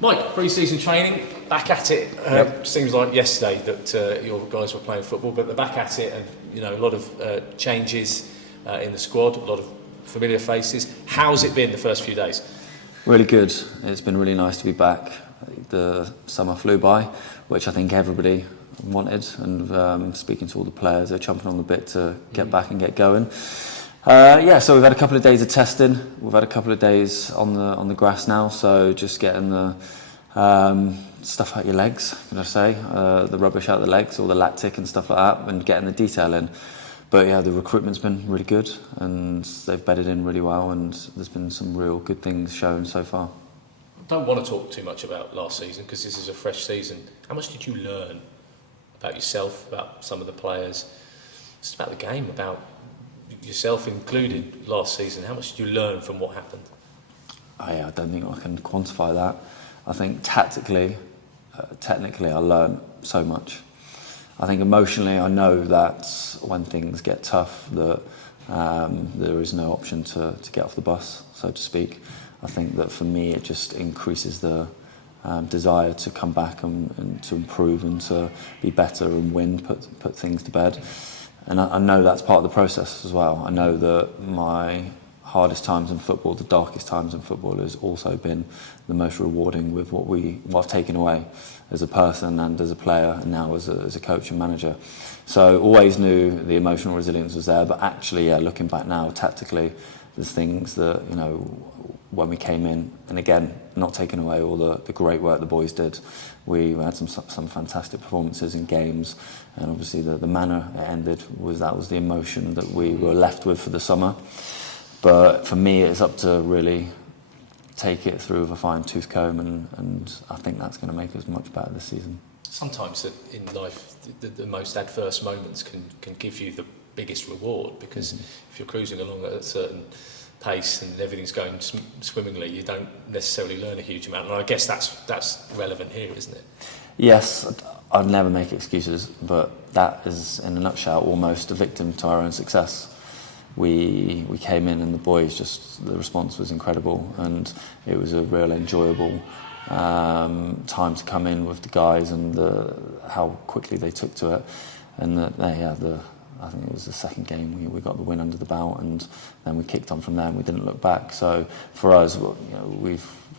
Mike, pre-season training, back at it. Seems like yesterday that your guys were playing football, but they're back at it, and a lot of changes in the squad, a lot of familiar faces. How's it been the first few days? Really good. It's been really nice to be back. The summer flew by, which I think everybody wanted, and speaking to all the players, they're chomping on the bit to get back and get going. So we've had a couple of days of testing. We've had a couple of days on the grass now, so just getting the stuff out your legs, can I say, the rubbish out the legs, all the lactic and stuff like that, and getting the detail in. But yeah, the recruitment's been really good, and they've bedded in really well, and there's been some real good things shown so far. I don't want to talk too much about last season because this is a fresh season. How much did you learn about yourself, about some of the players, just about the game, about yourself included last season? How much did you learn from what happened? I don't think I can quantify that. I think tactically, technically, I learned so much. I think emotionally, I know that when things get tough, that there is no option to get off the bus, so to speak. I think that for me, it just increases the desire to come back and to improve and to be better and win, put things to bed. And I know that's part of the process as well. I know that my hardest times in football, the darkest times in football, has also been the most rewarding with what I've taken away as a person and as a player, and now as a coach and manager. So always knew the emotional resilience was there, but actually, looking back now, tactically, there's things that, when we came in, and again, not taking away all the great work the boys did, we had some fantastic performances in games, and obviously the manner it ended was the emotion that we were left with for the summer. But for me, it's up to really take it through with a fine-tooth comb, and I think that's going to make us much better this season. Sometimes in life, the most adverse moments can give you the biggest reward, because if you're cruising along at a certain pace and everything's going swimmingly, you don't necessarily learn a huge amount. And I guess that's relevant here, isn't it? Yes, I'd never make excuses, but that is, in a nutshell, almost a victim to our own success. We came in and the boys, the response was incredible, and it was a real enjoyable time to come in with the guys, and how quickly they took to it. And I think it was the second game we got the win under the belt, and then we kicked on from there and we didn't look back. So for us,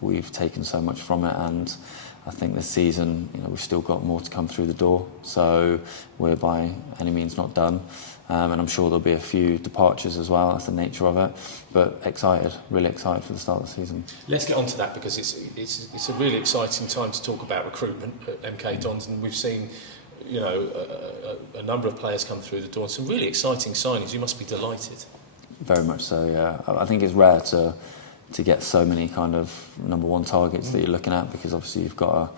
we've taken so much from it, and I think this season, we've still got more to come through the door. So we're by any means not done. And I'm sure there'll be a few departures as well. That's the nature of it. But really excited for the start of the season. Let's get on to that, because it's a really exciting time to talk about recruitment at MK Dons, and we've seen a number of players come through the door, and some really exciting signings. You must be delighted. Very much so, yeah. I think it's rare to get so many kind of number one targets that you're looking at, because obviously you've got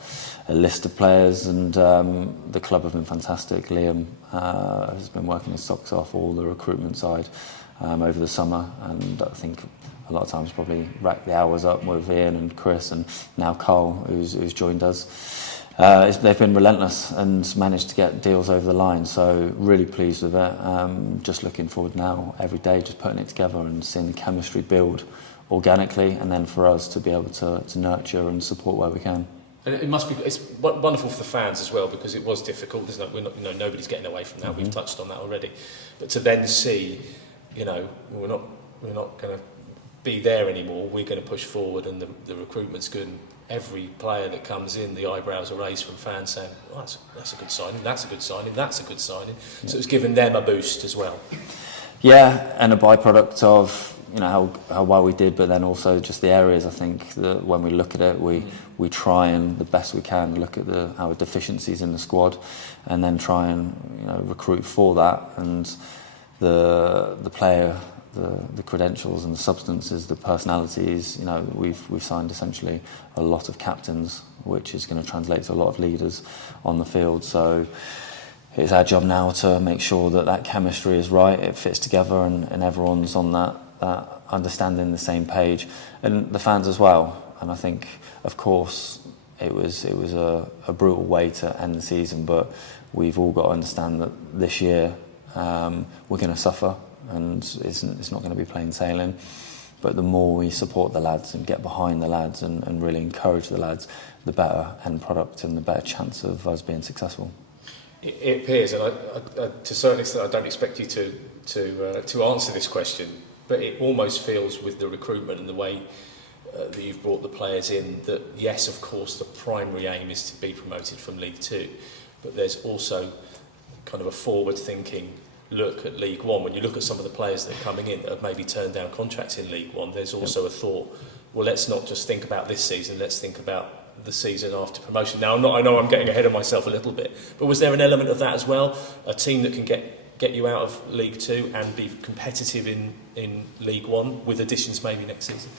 a list of players, and the club have been fantastic. Liam has been working his socks off, all the recruitment side, over the summer, and I think a lot of times probably racked the hours up with Ian and Chris, and now Carl, who's joined us. They've been relentless and managed to get deals over the line, so really pleased with it. Just looking forward now every day, just putting it together and seeing the chemistry build organically, and then for us to be able to nurture and support where we can. And it's wonderful for the fans as well, because it was difficult. Nobody's getting away from that. We've touched on that already. But to then see, we're not going to be there anymore. We're going to push forward, and the recruitment's good. And every player that comes in, the eyebrows are raised from fans saying, oh, that's a good signing, that's a good signing, that's a good signing. Yeah. So it's given them a boost as well. Yeah, and a byproduct of how well we did, but then also just the areas. I think that when we look at it, we try and the best we can look at our deficiencies in the squad, and then try and recruit for that, and the player, the credentials and the substances, the personalities. We've signed essentially a lot of captains, which is going to translate to a lot of leaders on the field. So it's our job now to make sure that chemistry is right, it fits together, and everyone's on that understanding the same page, and the fans as well. And I think, of course, it was a brutal way to end the season, but we've all got to understand that this year we're going to suffer, and it's not going to be plain sailing. but the more we support the lads and get behind the lads and really encourage the lads, the better end product and the better chance of us being successful. It appears, and I, to a certain extent, I don't expect you to answer this question, but it almost feels with the recruitment and the way that you've brought the players in that, yes, of course, the primary aim is to be promoted from League Two, but there's also kind of a forward-thinking look at League One. When you look at some of the players that are coming in that have maybe turned down contracts in League One, there's also a thought, well, let's not just think about this season, let's think about the season after promotion. Now, I know I'm getting ahead of myself a little bit, but was there an element of that as well? A team that can get you out of League Two and be competitive in League One with additions maybe next season?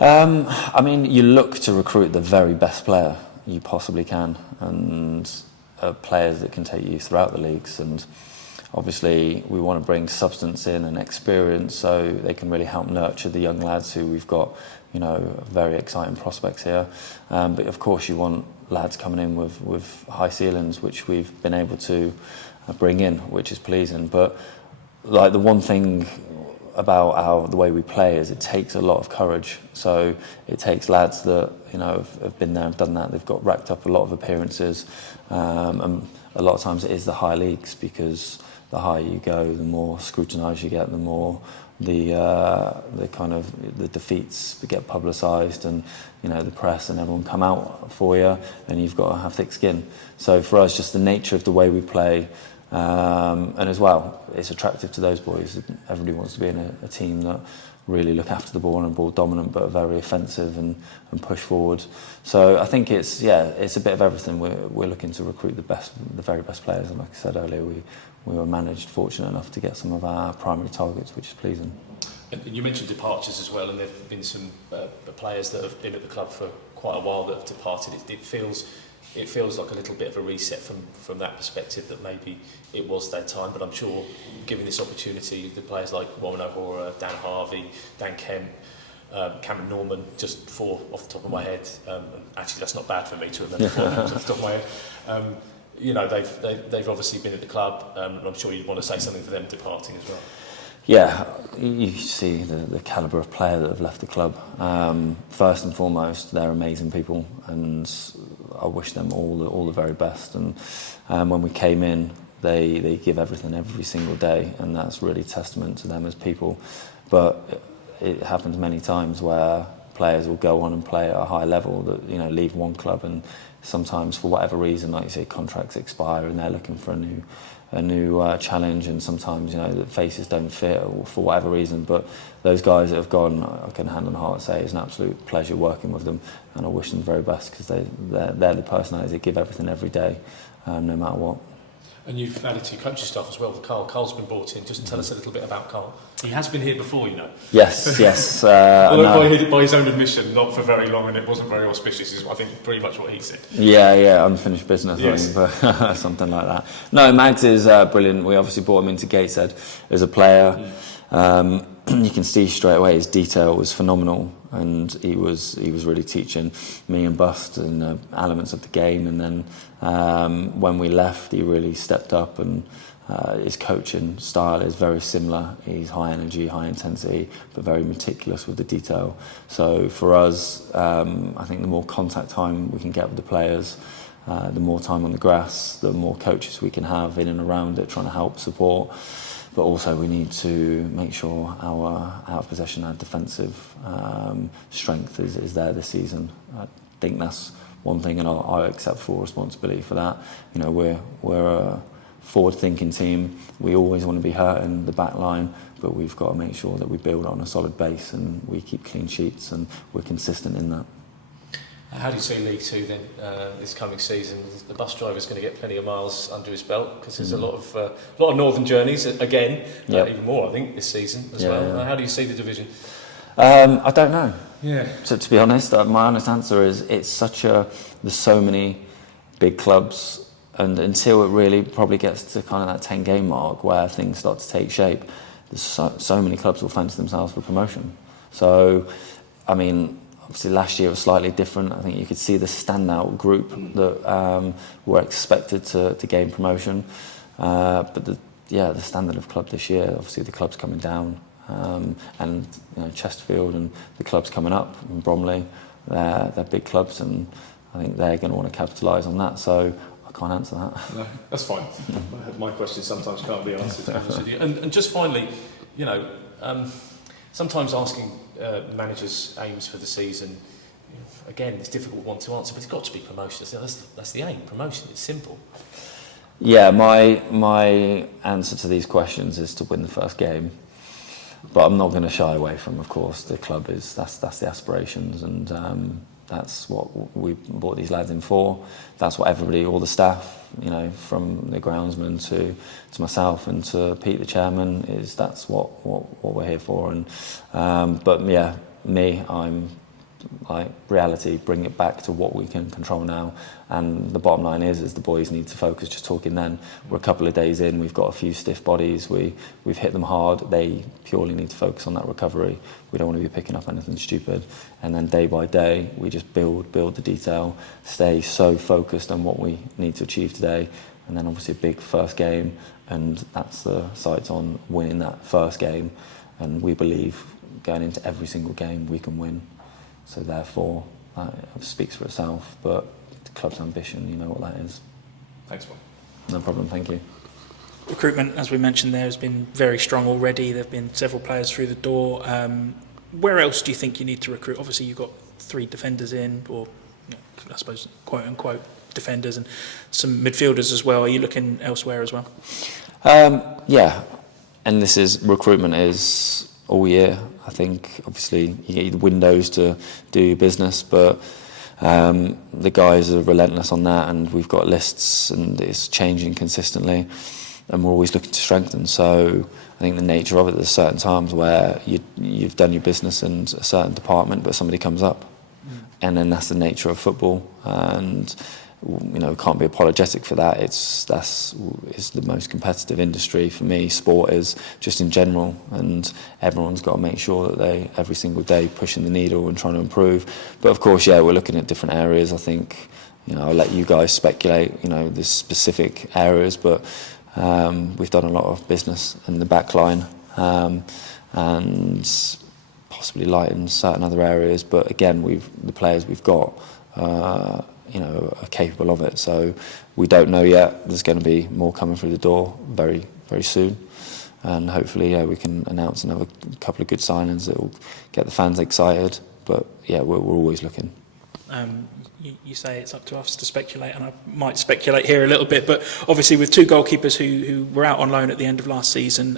I mean, you look to recruit the very best player you possibly can, and players that can take you throughout the leagues. And obviously, we want to bring substance in and experience so they can really help nurture the young lads who we've got, very exciting prospects here. But of course, you want lads coming in with high ceilings, which we've been able to bring in, which is pleasing. But like the one thing about the way we play is it takes a lot of courage. So it takes lads that have been there and done that. They've got racked up a lot of appearances, and a lot of times it is the high leagues, because the higher you go, the more scrutinised you get, the more the defeats get publicised, and the press and everyone come out for you, and you've got to have thick skin. So for us, just the nature of the way we play. And as well, it's attractive to those boys. Everybody wants to be in a team that really look after the ball and ball dominant, but are very offensive and push forward. So I think it's a bit of everything. We're looking to recruit the very best players, and like I said earlier, we were fortunate enough to get some of our primary targets, which is pleasing. And you mentioned departures as well, and there have been some players that have been at the club for quite a while that have departed. It feels like a little bit of a reset from that perspective, that maybe it was their time, but I'm sure giving this opportunity, the players like Warren O'Hora, Dan Harvey, Dan Kemp, Cameron Norman, just four off the top of my head, actually that's not bad for me to remember four names off the top of my head, they've obviously been at the club, and I'm sure you'd want to say something for them departing as well. Yeah, you see the calibre of player that have left the club. First and foremost, they're amazing people, and I wish them all the very best. And when we came in, they give everything every single day, and that's really testament to them as people. But it happens many times where players will go on and play at a high level that leave one club, and sometimes for whatever reason, like you say, contracts expire and they're looking for a new challenge, and sometimes the faces don't fit or for whatever reason. But those guys that have gone, I can hand on heart say it's an absolute pleasure working with them, and I wish them the very best, because they're the personalities that give everything every day, no matter what. And you've added to your coaching staff as well with Carl. Carl's been brought in. Just tell us a little bit about Carl. He has been here before, Yes. Although by his own admission, not for very long, and it wasn't very auspicious, is I think pretty much what he said. Yeah, unfinished business, yes. I think, but something like that. No, Mags is brilliant. We obviously brought him into Gateshead as a player. You can see straight away his detail was phenomenal, and he was really teaching me and Bust and elements of the game. And then when we left, he really stepped up, and his coaching style is very similar. He's high energy, high intensity, but very meticulous with the detail. So for us, I think the more contact time we can get with the players, the more time on the grass, the more coaches we can have in and around it, trying to help support. But also we need to make sure our out of possession, our defensive strength is there this season. I think that's one thing, and I accept full responsibility for that. We're a forward-thinking team. We always want to be hurting the back line, but we've got to make sure that we build on a solid base and we keep clean sheets, and we're consistent in that. How do you see League Two then this coming season? The bus driver's going to get plenty of miles under his belt, because there's a lot of northern journeys again, even more I think this season as well. Yeah. How do you see the division? I don't know. Yeah. So to be honest, my honest answer is there's so many big clubs, and until it really probably gets to kind of that 10-game mark where things start to take shape, there's so many clubs will fancy themselves for promotion. So, I mean, obviously last year was slightly different. I think you could see the standout group that were expected to gain promotion. But the standard of club this year, obviously the club's coming down. And Chesterfield and the clubs coming up, and Bromley, they're big clubs, and I think they're going to want to capitalise on that. So I can't answer that. No, that's fine. My questions sometimes can't be answered. And just finally, sometimes asking managers' aims for the season, again, it's a difficult one to answer, but it's got to be promotion. That's the aim, promotion. It's simple. Yeah, my answer to these questions is to win the first game, but I'm not going to shy away from, of course, the club is that's the aspirations, and that's what we brought these lads in for. That's what everybody, all the staff, from the groundsman to myself and to Pete, the chairman, that's what we're here for. And but yeah, I'm like reality, bring it back to what we can control now. And the bottom line is the boys need to focus. Just talking then, we're a couple of days in, we've got a few stiff bodies, we've hit them hard. They purely need to focus on that recovery. We don't want to be picking up anything stupid. And then day by day, we just build the detail, stay so focused on what we need to achieve today. And then obviously a big first game, and that's the sights on winning that first game. And we believe going into every single game we can win. So therefore, that speaks for itself. But the club's ambition, you know what that is. Thanks, Bob. No problem, thank you. Recruitment, as we mentioned there, has been very strong already. There have been several players through the door. Where else do you think you need to recruit? Obviously, you've got 3 defenders in, or I suppose, quote-unquote, defenders, and some midfielders as well. Are you looking elsewhere as well? Yeah, and recruitment is all year. I think obviously you get the windows to do your business, but the guys are relentless on that, and we've got lists, and it's changing consistently, and we're always looking to strengthen. So I think the nature of it, there's certain times where you've done your business in a certain department, but somebody comes up, and then that's the nature of football, and can't be apologetic for that. It's the most competitive industry for me. Sport is just in general, and everyone's got to make sure that they every single day pushing the needle and trying to improve. But of course, yeah, we're looking at different areas. I think I'll let you guys speculate. The specific areas, but we've done a lot of business in the back line, and possibly light in certain other areas. But again, the players we've got. Are capable of it. So we don't know yet. There's going to be more coming through the door very, very soon. And hopefully, we can announce another couple of good signings that will get the fans excited. But yeah, we're always looking. You say it's up to us to speculate, and I might speculate here a little bit, but obviously with 2 goalkeepers who were out on loan at the end of last season,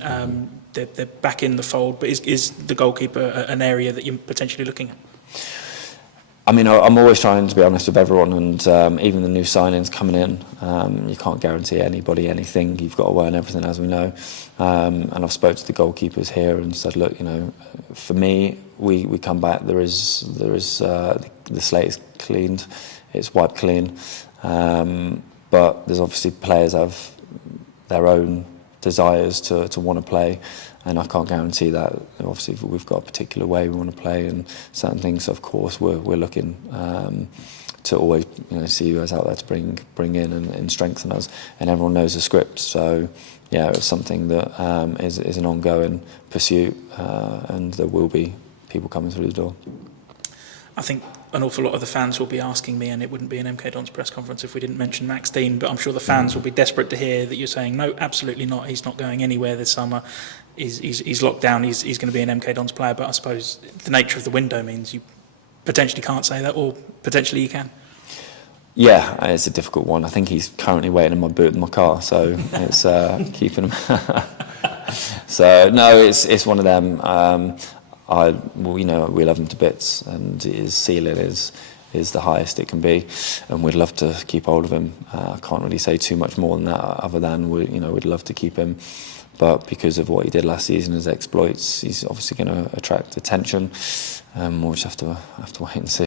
they're back in the fold. But is the goalkeeper an area that you're potentially looking at? I mean, I'm always trying to be honest with everyone, and even the new signings coming in, you can't guarantee anybody anything. You've got to learn everything, as we know. And I've spoke to the goalkeepers here and said, look, for me, we come back. There is the slate is cleaned, it's wiped clean. But there's obviously players have their own desires to want to play. And I can't guarantee that. Obviously, we've got a particular way we want to play and certain things. So of course, we're looking to always see you guys out there to bring in and strengthen us. And everyone knows the script. So yeah, it's something that is an ongoing pursuit, and there will be people coming through the door. I think an awful lot of the fans will be asking me, and it wouldn't be an MK Dons press conference if we didn't mention Max Dean, but I'm sure the fans will be desperate to hear that you're saying, no, absolutely not, he's not going anywhere this summer, he's locked down, he's going to be an MK Dons player. But I suppose the nature of the window means you potentially can't say that, or potentially you can. Yeah, it's a difficult one. I think he's currently waiting in my boot in my car, so it's keeping him. So no, it's one of them. We love him to bits, and his ceiling is the highest it can be, and we'd love to keep hold of him. I can't really say too much more than that, other than we'd love to keep him, but because of what he did last season, his exploits, he's obviously going to attract attention. We'll just have to wait and see.